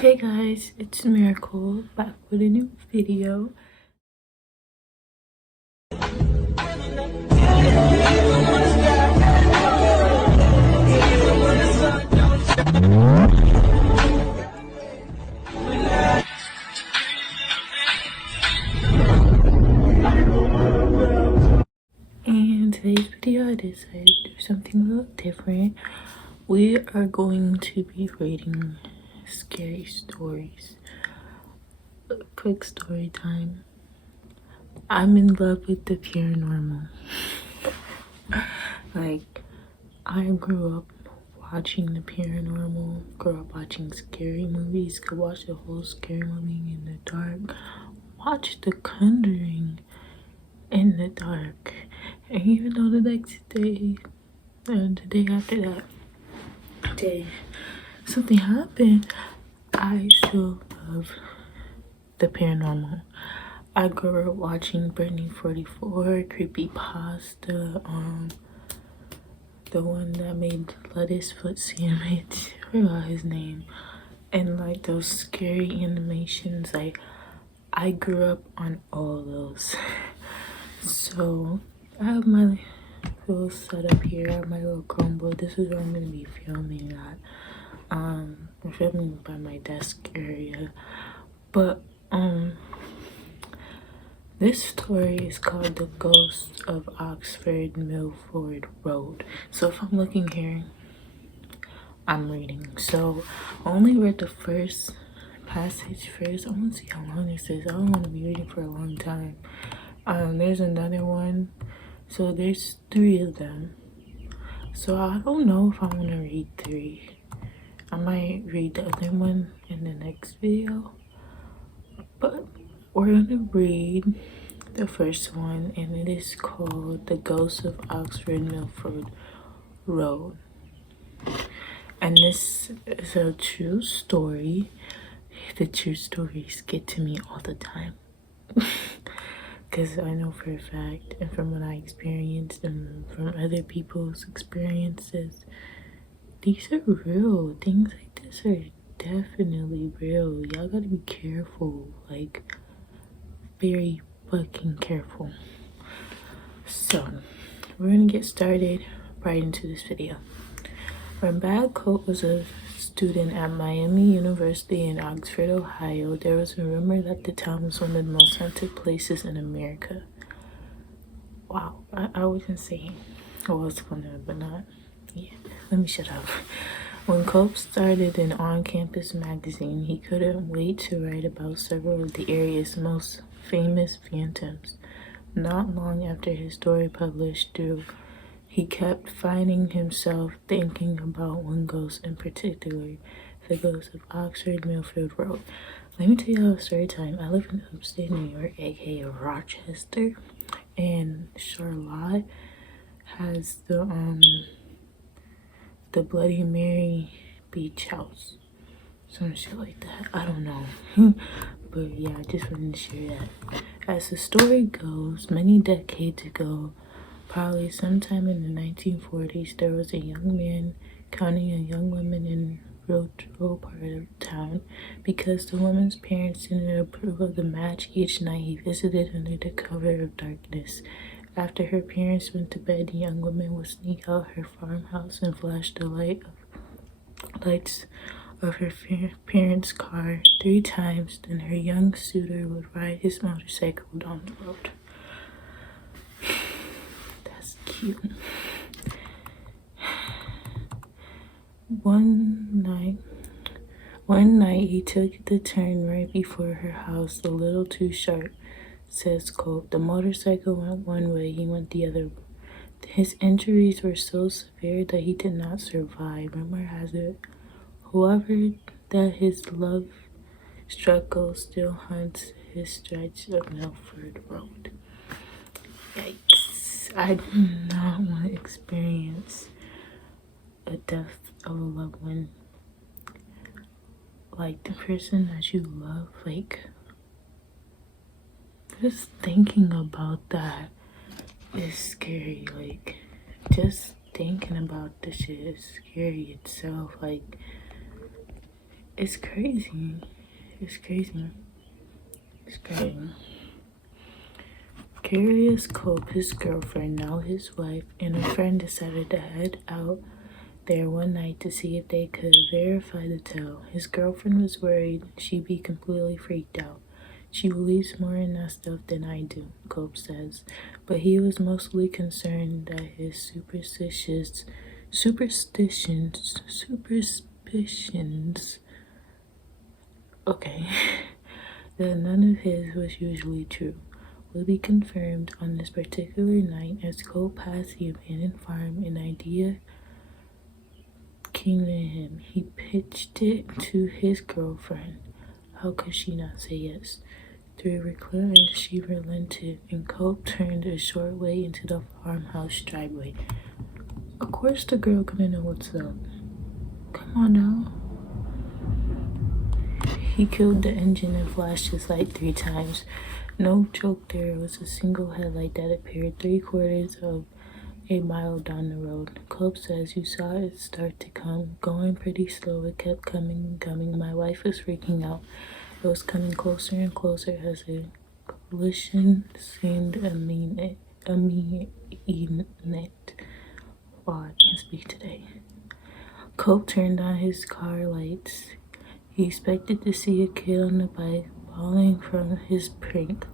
Hey guys, it's Miracle back with a new video. And today's video, I decided to do something a little different. We are going to be reading scary stories. Quick story time. I'm in love with the paranormal. Like, I grew up watching the paranormal, grew up watching scary movies, could watch the whole scary movie in the dark, watch The Conjuring in the dark. And even though the next day and the day after that day something happened, I still love the paranormal. I grew up watching Brittany 44, Creepy Pasta, the one that made Lettuce Foot Sandwich, I forgot his name, and like those scary animations. Like, I grew up on all those. So I have my little setup here. I have my little Chromebook. This is where I'm gonna be filming at. I'm filming by my desk area. But this story is called The Ghost of Oxford Milford Road. So if I'm looking here, I'm reading. So I only read the first passage first. I want to see how long this is. I don't want to be reading for a long time. There's another one. So there's 3 of them. So I don't know if I want to read 3. I might read the other one in the next video. But we're gonna read the first one, and it is called The Ghost of Oxford Milford Road. And this is a true story. The true stories get to me all the time. Because I know for a fact, and from what I experienced and from other people's experiences, these are real. Things like this are definitely real. Y'all gotta be careful. Like, very fucking careful. So, we're gonna get started right into this video. When Bad Coat was a student at Miami University in Oxford, Ohio, there was a rumor that the town was one of the most haunted places in America. Wow, I wasn't saying I was gonna, but not. Yeah, let me shut up. When Cope started an on-campus magazine, he couldn't wait to write about several of the area's most famous phantoms. Not long after his story published through, he kept finding himself thinking about one ghost in particular, the ghost of Oxford Milford Road. Let me tell you a story time. I live in upstate New York, aka Rochester, and Charlotte has the Bloody Mary beach house. Some shit like that. I don't know. But yeah, I just wanted to share that. As the story goes, many decades ago, probably sometime in the 1940s, there was a young man counting a young woman in rural part of town. Because the woman's parents didn't approve of the match, each night he visited under the cover of darkness. After her parents went to bed, the young woman would sneak out her farmhouse and flash the lights of her parents' car 3 times. Then her young suitor would ride his motorcycle down the road. That's cute. One night he took the turn right before her house, a little too sharp, says Cope. The motorcycle went one way, he went the other. His injuries were so severe that he did not survive. Rumor has it, whoever that his love struck ghost still haunts his stretch of Milford Road. Yikes. I do not want to experience a death of a loved one. Like, the person that you love, like, just thinking about that is scary. Like, just thinking about this shit is scary itself. Like, It's crazy. It's crazy. It's crazy. Curious Cope, his girlfriend, now his wife, and a friend decided to head out there one night to see if they could verify the tale. His girlfriend was worried she'd be completely freaked out. She believes more in that stuff than I do, Cope says, but he was mostly concerned that his superstitions, okay, that none of his was usually true. Will be confirmed on this particular night as Cope passed the abandoned farm. An idea came to him. He pitched it to his girlfriend. How could she not say yes? Through reluctance, she relented, and Cope turned a short way into the farmhouse driveway. Of course the girl gonna know what's up. Come on now. He killed the engine and flashed his light 3 times. No joke, there was a single headlight that appeared 3/4 of a mile down the road. Cope says, you saw it start to come, going pretty slow. It kept coming and coming. My wife was freaking out. It was coming closer and closer as a collision seemed imminent. Wow, I can't speak today. Cope turned on his car lights. He expected to see a kid on the bike falling from his prank.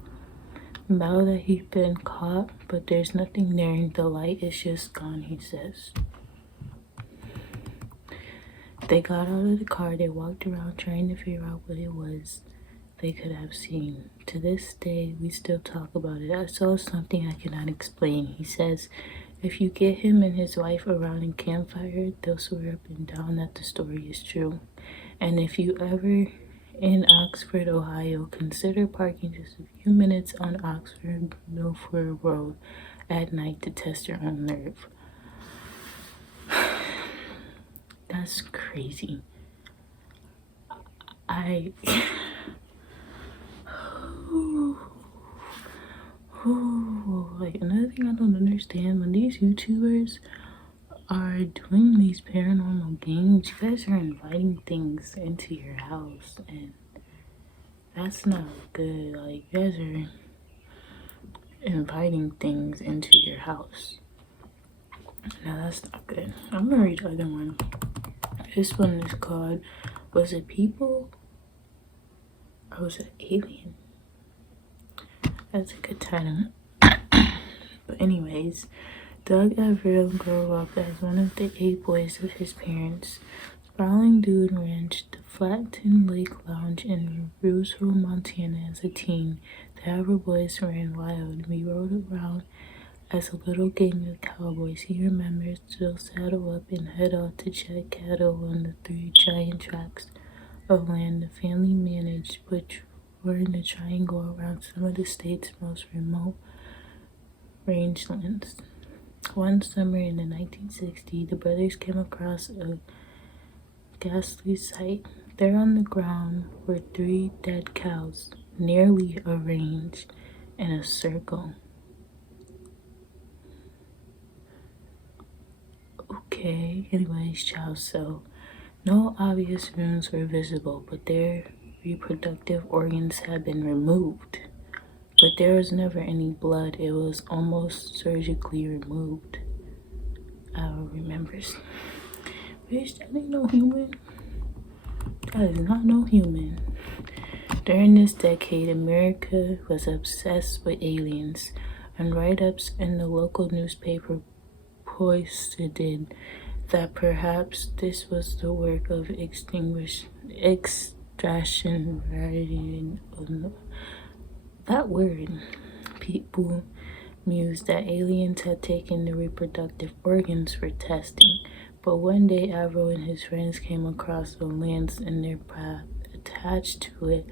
Now that he's been caught, but there's nothing there and the light is just gone, he says. They got out of the car. They walked around trying to figure out what it was they could have seen. To this day, we still talk about it. I saw something I cannot explain, he says. If you get him and his wife around a campfire, they'll swear up and down that the story is true. And if you ever in Oxford, Ohio, consider parking just a few minutes on Oxford Milford Road at night to test your own nerve. That's crazy. Like, another thing I don't understand, when these YouTubers are doing these paranormal games, you guys are inviting things into your house, and that's not good. Like, you guys are inviting things into your house. No, that's not good. I'm gonna read the other one. This one is called, was it people or was it alien? That's a good title. But anyways, Doug Averill grew up as one of the 8 boys of his parents. Sprawling Dude Ranch, the Flatton Lake Lounge in Roosevelt, Montana as a teen. The Averill boys ran wild. We rode around as a little gang of cowboys. He remembers they'll saddle up and head out to check cattle on the 3 giant tracts of land the family managed, which were in the triangle around some of the state's most remote rangelands. One summer in the 1960s, the brothers came across a ghastly sight. There on the ground were 3 dead cows, nearly arranged in a circle. Okay, anyways, child, so no obvious wounds were visible, but their reproductive organs had been removed. But there was never any blood. It was almost surgically removed. Remembers. Bitch, that ain't no human. That is not no human. During this decade, America was obsessed with aliens, and write-ups in the local newspaper posted that perhaps this was the work of extraction. That word. People mused that aliens had taken the reproductive organs for testing. But one day, Averill and his friends came across the lands in their path. Attached to it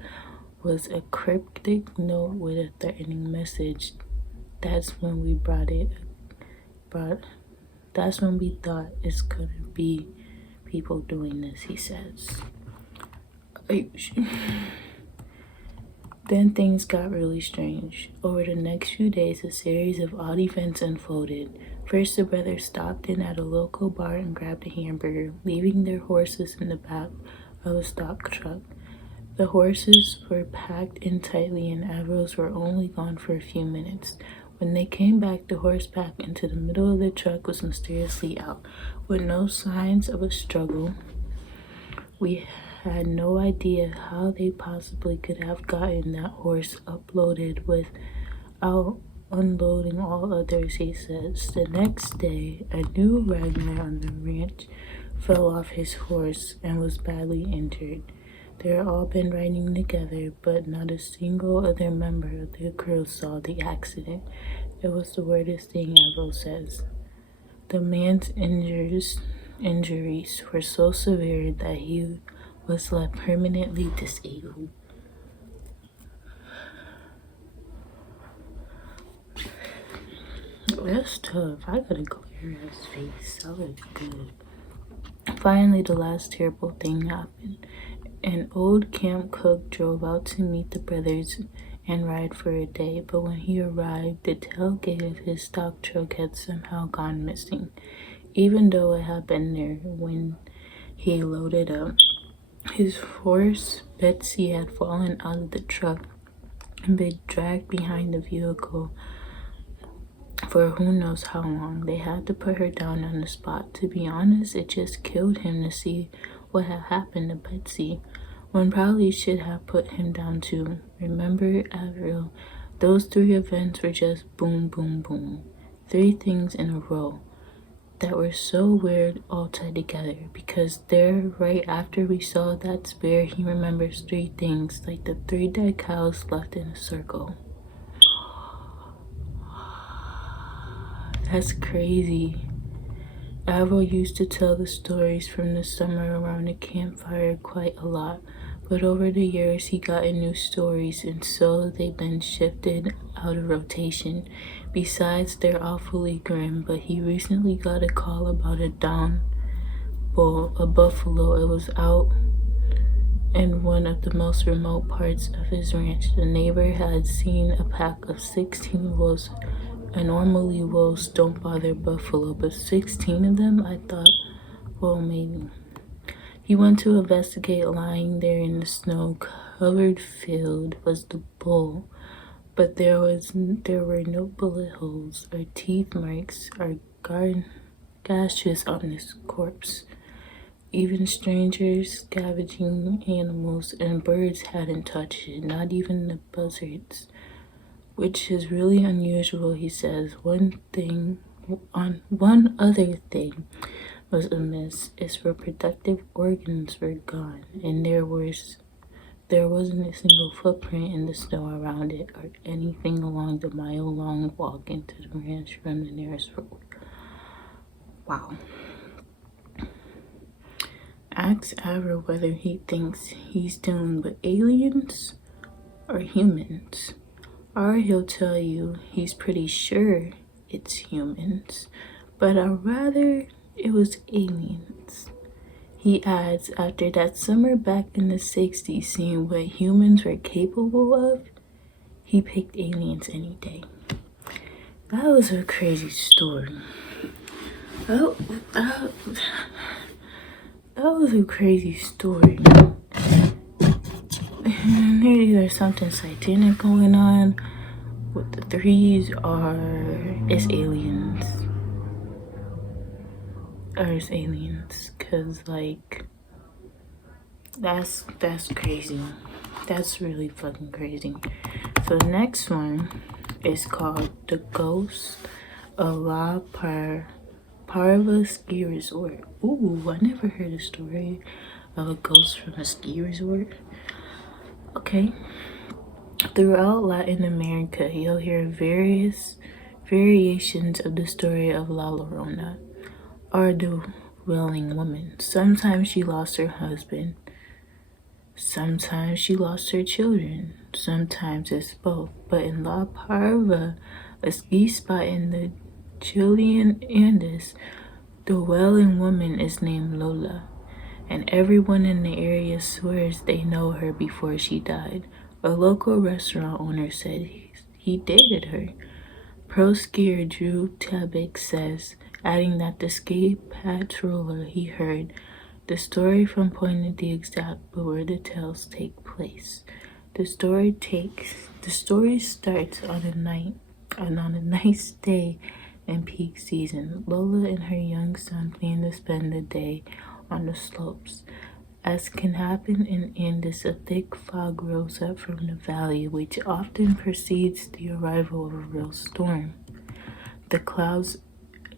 was a cryptic note with a threatening message. That's when we that's when we thought it's gonna be people doing this, he says. Then things got really strange. Over the next few days, a series of odd events unfolded. First, the brothers stopped in at a local bar and grabbed a hamburger, leaving their horses in the back of a stock truck. The horses were packed in tightly and arrows were only gone for a few minutes. When they came back, the horse packed into the middle of the truck was mysteriously out, with no signs of a struggle. We had no idea how they possibly could have gotten that horse uploaded without unloading all others, he says. The next day, a new Ragnar on the ranch fell off his horse and was badly injured. They had all been riding together, but not a single other member of the crew saw the accident. It was the weirdest thing, Avril says. The man's injuries were so severe that he was left permanently disabled. That's tough. I got a clear ass face. That was good. Finally, the last terrible thing happened. An old camp cook drove out to meet the brothers and ride for a day, but when he arrived, the tailgate of his stock truck had somehow gone missing, even though it had been there when he loaded up. His horse, Betsy, had fallen out of the truck and been dragged behind the vehicle for who knows how long. They had to put her down on the spot. To be honest, it just killed him to see what had happened to Betsy. One probably should have put him down too. Remember, Avril, those three events were just boom, boom, boom. Three things in a row that were so weird all tied together, because there, right after we saw that spear, he remembers three things, like the three dead cows left in a circle. That's crazy. Avril used to tell the stories from the summer around the campfire quite a lot, but over the years he gotten new stories, and so they've been shifted out of rotation. Besides, they're awfully grim, but he recently got a call about a down bull, a buffalo. It was out in one of the most remote parts of his ranch. The neighbor had seen a pack of 16 wolves, and normally wolves don't bother buffalo, but 16 of them, I thought, well, maybe. He went to investigate. Lying there in the snow-covered field was the bull, but there were no bullet holes or teeth marks or gashes on his corpse. Even strangers, scavenging animals, and birds hadn't touched it, not even the buzzards, which is really unusual, he says. One other thing was amiss. Its reproductive organs were gone, and there wasn't a single footprint in the snow around it or anything along the mile-long walk into the ranch from the nearest road. Wow. Ask Avril whether he thinks he's dealing with aliens or humans, or he'll tell you he's pretty sure it's humans, but I'd rather it was aliens. He adds, after that summer back in the 60s, seeing what humans were capable of, he picked aliens any day. That was a crazy story. That was a crazy story. Maybe there's something satanic going on with the threes, or it's aliens. Cause like that's crazy. That's really fucking crazy. So the next one is called The Ghost of La Parva Ski Resort. Ooh, I never heard a story of a ghost from a ski resort. Okay. Throughout Latin America, you'll hear various variations of the story of La Llorona, or the Wailing Woman. Sometimes she lost her husband. Sometimes she lost her children. Sometimes it's both. But in La Parva, a ski spot in the Chilean Andes, the Wailing Woman is named Lola, and everyone in the area swears they know her before she died. A local restaurant owner said he dated her. Pro skier Drew Tabak says, adding that the ski patroller he heard The story from pointed the exact but where the tales take place. The story starts on a nice day in peak season. Lola and her young son plan to spend the day on the slopes. As can happen in Andes, a thick fog rose up from the valley, which often precedes the arrival of a real storm. The clouds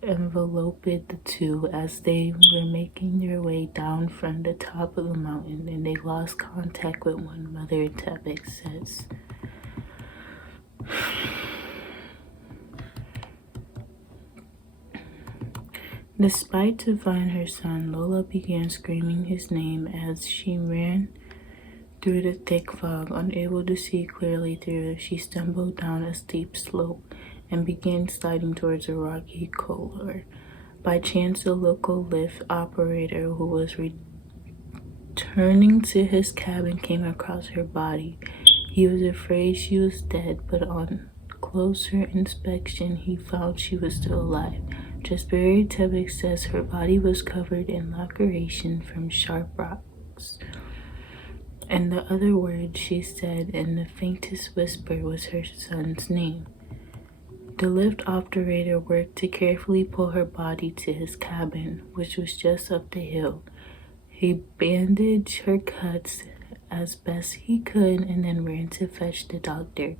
enveloped the two as they were making their way down from the top of the mountain, and they lost contact with one another, Tevek says. Despite to find her son, Lola began screaming his name as she ran through the thick fog. Unable to see clearly through it, she stumbled down a steep slope and began sliding towards a rocky corridor. By chance, a local lift operator who was returning to his cabin came across her body. He was afraid she was dead, but on closer inspection, he found she was still alive. Just buried, Tevek says her body was covered in laceration from sharp rocks. And the other word she said in the faintest whisper was her son's name. The lift operator worked to carefully pull her body to his cabin, which was just up the hill. He bandaged her cuts as best he could and then ran to fetch the doctor.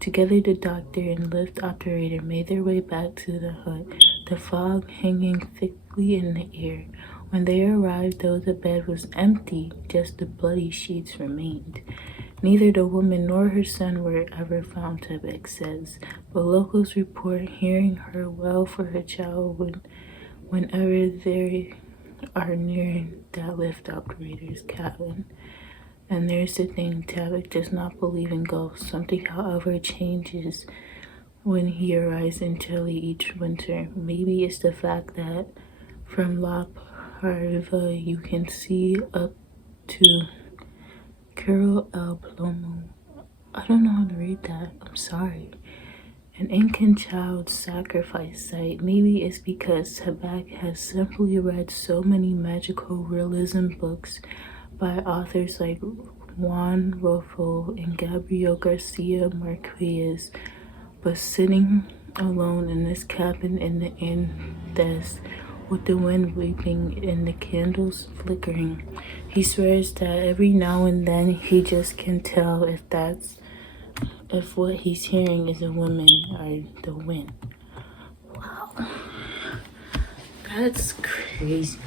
Together, the doctor and lift operator made their way back to the hut, the fog hanging thickly in the air. When they arrived, though the bed was empty, just the bloody sheets remained. Neither the woman nor her son were ever found, Tevek says, but locals report hearing her wail for her child whenever they are near that lift operator's cabin. And there's the thing, Tevek does not believe in ghosts. Something, however, changes when he arrives in Chile each winter. Maybe it's the fact that from La Parva you can see up to Cerro El Plomo. I don't know how to read that. I'm sorry. An Incan child sacrifice site. Maybe it's because Tevek has simply read so many magical realism books by authors like Juan Rulfo and Gabriel Garcia Marquez, but sitting alone in this cabin in the Andes with the wind weeping and the candles flickering, he swears that every now and then he just can tell if what he's hearing is a woman or the wind. Wow, that's crazy.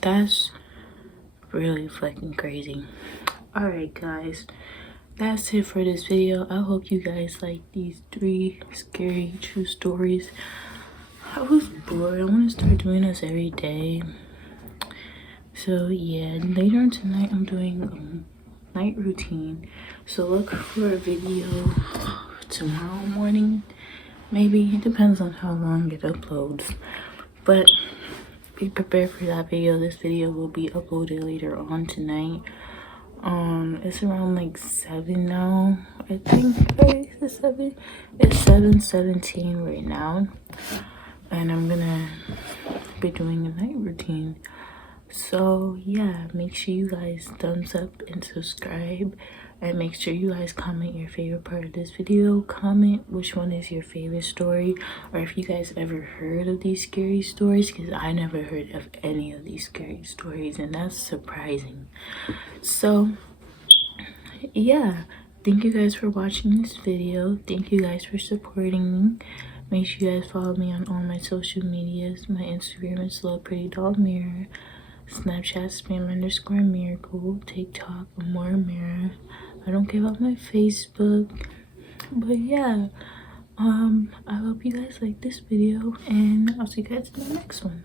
That's really fucking crazy. Alright guys, that's it for this video. I hope you guys like these 3 scary true stories. I was bored. I want to start doing this every day. So yeah, later on tonight I'm doing a night routine. So look for a video tomorrow morning. Maybe. It depends on how long it uploads. But be prepared for that video. This video will be uploaded later on tonight. It's around like 7 now, I think. Right? Is it 7? It's 7:17 right now, and I'm gonna be doing a night routine. So yeah, make sure you guys thumbs up and subscribe, and make sure you guys comment your favorite part of this video. Comment which one is your favorite story, or if you guys ever heard of these scary stories, because I never heard of any of these scary stories, and that's surprising. So yeah, thank you guys for watching this video. Thank you guys for supporting me. Make sure you guys follow me on all my social medias. My Instagram is LovePrettyDollMirror, Snapchat spam_miracle, TikTok more mirror. I don't give up my Facebook, but yeah, I hope you guys like this video, and I'll see you guys in the next one.